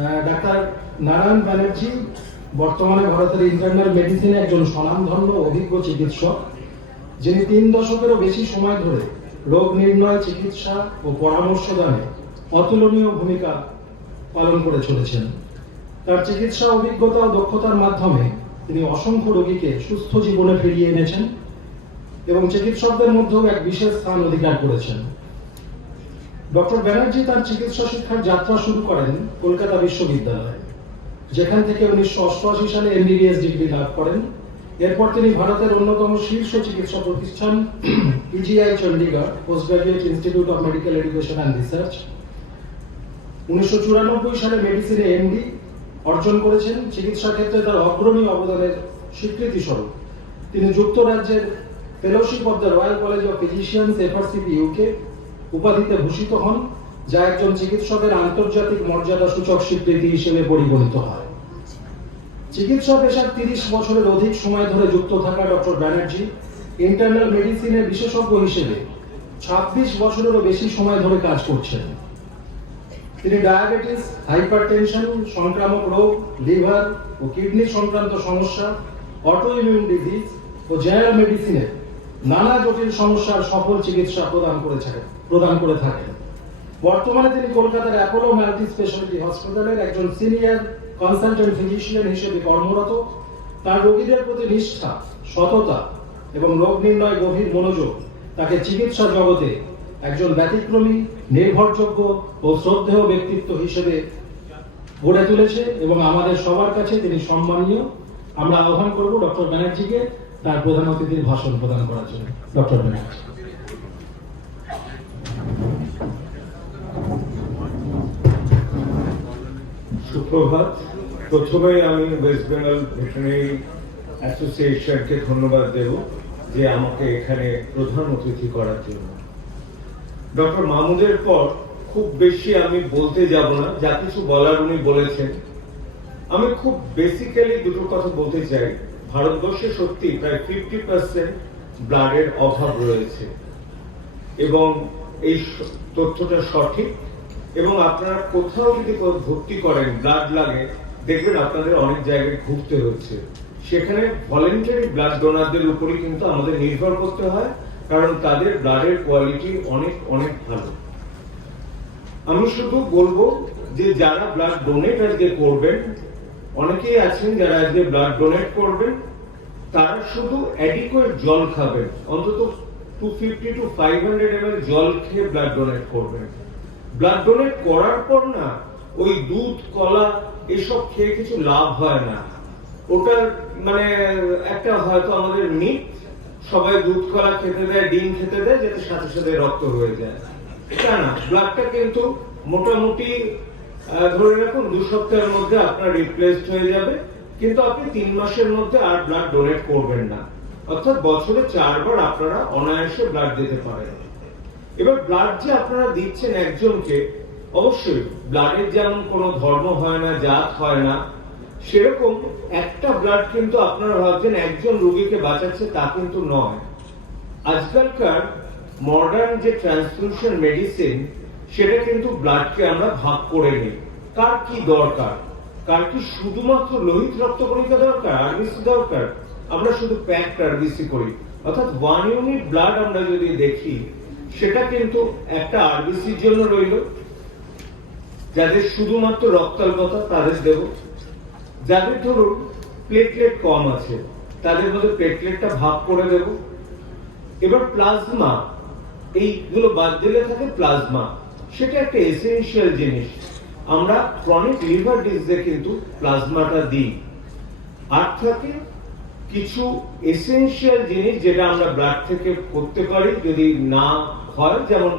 Doctor Narayan Banerjee বর্তমানে ভারতের internal মেডিসিনে একজন স্বনামধন্য অভিজ্ঞ চিকিৎসক, যিনি 3 দশকেরও বেশি সময় ধরে রোগ নির্ণয়, চিকিৎসা ও পরামর্শ দানে অতুলনীয় ভূমিকা পালন করে চলেছেন। তার চিকিৎসা অভিজ্ঞতা ও দক্ষতার মাধ্যমে তিনি অসংখ্য রোগীকে সুস্থ জীবনে ফিরিয়ে এনেছেন এবং চিকিৎসকদের মধ্যেও এক বিশেষ স্থান অধিকার করেছেন। ডক্টর ব্যানার্জি তার চিকিৎসা শিক্ষার যাত্রা শুরু করেন কলকাতা বিশ্ববিদ্যালয়ে, যেখান থেকে 1988 সালে MBBS ডিগ্রি লাভ করেন। এরপর তিনি ভারতের অন্যতম শীর্ষ চিকিৎসা প্রতিষ্ঠান PGI Chandigarh post graduate institute of medical education and research 1994 সালে মেডিসিনে MD অর্জন করেছেন। চিকিৎসা ক্ষেত্রে তার অগ্রণী অবদানের স্বীকৃতি স্বরূপ তিনি যুক্তরাজ্যের fellowship of the royal college of physicians FRCP UK উপাধিতে ভূষিত হন, যা একজন চিকিৎসকের আন্তর্জাতিক মর্যাদা সূচক স্বীকৃতি হিসেবে পরিগণিত হয়। চিকিৎসা পেশার 30 বছরের অধিক সময় ধরে যুক্ত থাকা ডক্টর ব্যানার্জি ইন্টারনাল মেডিসিনের বিশেষজ্ঞ হিসেবে 26 বছরেরও বেশি সময় ধরে কাজ করছেন। তিনি ডায়াবেটিস, হাইপারটেনশন, সংক্রামক রোগ, লিভার ও কিডনি সংক্রান্ত সমস্যা, অটো ইমিউন ডিজিজ ও জেনারেল মেডিসিনে নানা জটিল সমস্যার সফল চিকিৎসা প্রদান করে থাকেন। বর্তমানে তিনি কলকাতার অ্যাপোলো মাল্টি স্পেশালিটি হসপিটালের একজন সিনিয়র কনসালটেন্ট ফিজিশিয়ান হিসেবে কর্মরত। তার রোগীদের প্রতি নিষ্ঠা, সততা এবং রোগ নির্ণয় গভীর মনোযোগ তাকে চিকিৎসা জগতে একজন ব্যতিক্রমী, নির্ভরযোগ্য ও শ্রদ্ধেয় ব্যক্তিত্ব হিসেবে গড়ে তুলেছে এবং আমাদের সবার কাছে তিনি সম্মানীয়। আমরা আহ্বান করব ডক্টর ব্যানার্জিকে তার প্রধান অতিথির ভাষণ প্রদান করার জন্য। ডক্টর ব্যানার্জি। সুপ্রভাত। প্রথমে আমি ওয়েস্ট বেঙ্গল ভেটেরিনারি অ্যাসোসিয়েশনকে ধন্যবাদ দেব যে আমাকে এখানে প্রধান অতিথি করার জন্য। ডক্টর মাহমুদের পর খুব বেশি আমি বলতে যাব না, যা কিছু বলার উনি বলেছেন। আমি খুব বেসিক্যালি দুটো কথা বলতে চাই। ভারতবর্ষে সত্যি প্রায় 50% ব্লাডের অভাব রয়েছে এবং এই তথ্যটা সঠিক। এবং আপনারা কোথাও যদি ভর্তি করেন, ব্লাড লাগে, দেখবেন আপনাদের অনেক জায়গায় ঘুরতে হচ্ছে। সেখানে ভলেন্টারি ব্লাড ডোনারদের উপরই কিন্তু আমাদের নির্ভর করতে হয়, কারণ তাদের ব্লাডের কোয়ালিটি অনেক অনেক ভালো। আমি শুধু বলবো যে যারা ব্লাড ডোনেট আজকে করবেন, অনেকেই আছেন যারা আজকে ব্লাড ডোনেট করবেন, তারা শুধু অ্যাডিকুয়েট জল খাবেন, অন্তত 250 to 500 ml জল খেয়ে ব্লাড ডোনেট করবেন। ব্লাড ডোনেট করার পর না ওই দুধ, কলা এসব খেয়ে কিছু লাভ হয় না। ওটার মানে একটা হয়তো আমাদের মিথ, সবাই দুধ, কলা খেতে দেয়, ডিম খেতে দেয় যাতে সাথে সাথে রক্ত হয়ে যায়। তা না, ব্লাডটা কিন্তু মোটামুটি ধরে রাখুন 2 সপ্তাহের মধ্যে আপনার রিপ্লেসড হয়ে যাবে, কিন্তু আপনি 3 মাসের মধ্যে আর ব্লাড ডোনেট করবেন না। অর্থাৎ বছরে 4 বার আপনারা অনায়াসে ব্লাড দিতে পারেন। এবার ব্লাড যে আপনারা দিচ্ছেন একজনকে, অবশ্যই ব্লাডের যেমন কোনো ধর্ম হয় না, জাত হয় না, সেরকম একটা ব্লাড কিন্তু আপনারা ভাবছেন একজন রোগীকে বাঁচাচ্ছে, তা কিন্তু নয়। আজকালকার মডার্ন যে ট্রান্সফিউশন মেডিসিন, সেটা কিন্তু ব্লাডকে আমরা ভাগ করে নিই। কার কি দরকার, কার কি শুধুমাত্র লোহিত রক্ত কণিকা দরকার, আরবিসি দরকার, আমরা শুধু প্যাকড আরবিসি করি। অর্থাৎ 1 ইউনিট ব্লাড আমরা যদি দেখি, সেটা কিন্তু একটা আরবিসির জন্য রইল, যাদের শুধুমাত্র রক্তাল্পতা তাদের দেব। যাদের ধরুন প্লেটলেট কম আছে, তাদের মধ্যে প্লেটলেটটা ভাগ করে দেব। এবার প্লাজমা, এইগুলো বাদ দিলে থাকে প্লাজমা, সেটা একটা এসেনশিয়াল জিনিস। আমরা ক্রনিক লিভার ডিজিজে কিন্তু প্লাজমাটা দিই। আর থাকে কিছু এসেনশিয়াল জিনিস যেটা আমরা ব্লাড থেকে করতে পারি যদি না হয়, যেমন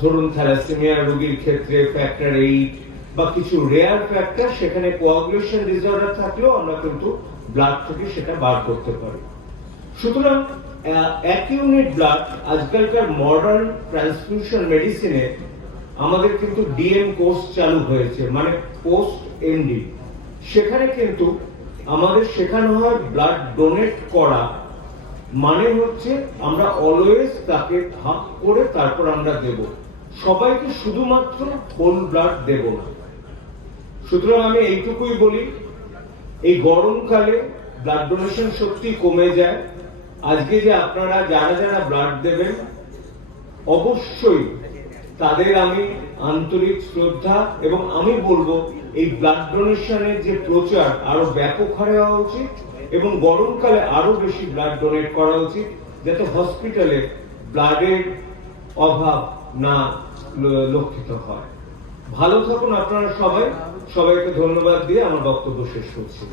ধরুন থ্যালাসেমিয়া রোগীর ক্ষেত্রে ফ্যাক্টর 8 বা কিছু রেয়ার ফ্যাক্টর, সেখানে কোয়াগুলেশন ডিসঅর্ডার থাকলেও আমরা কিন্তু ব্লাড থেকে সেটা বার করতে পারি। সুতরাং 1 ইউনিট ব্লাড আজকালকার মডার্ন ট্রান্সফিউশন মেডিসিনে আমাদের কিন্তু ডিএম কোর্স চালু হয়েছে, মানে পোস্ট এমডি। সেখানে কিন্তু আমাদের শেখানো হয় ব্লাড ডোনেট করা মানে হচ্ছে আমরা অলওয়েজ তাকে ভাগ করে তারপর আমরা দেব। সবাইকে শুধুমাত্র হোল ব্লাড দেব না। সুতরাং আমি এইটুকুই বলি, এই গরমকালে ব্লাড ডোনেশন সত্যি কমে যায়। আজকে যে আপনারা যারা যারা ব্লাড দেবেন, অবশ্যই তাদের আমি আন্তরিক শ্রদ্ধা, এবং আমি বলবো এই ব্লাড ডোনেশনের যে প্রচার আরো ব্যাপক হারে হওয়া উচিত, এবং গরমকালে আরো বেশি ব্লাড ডোনেট করা উচিত, যাতে হসপিটালে ব্লাডের অভাব না লক্ষিত হয়। ভালো থাকুন আপনারা সবাই। সবাইকে ধন্যবাদ দিয়ে আমার বক্তব্য শেষ করছি।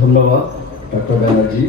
ধন্যবাদ ডক্টর ব্যানার্জি।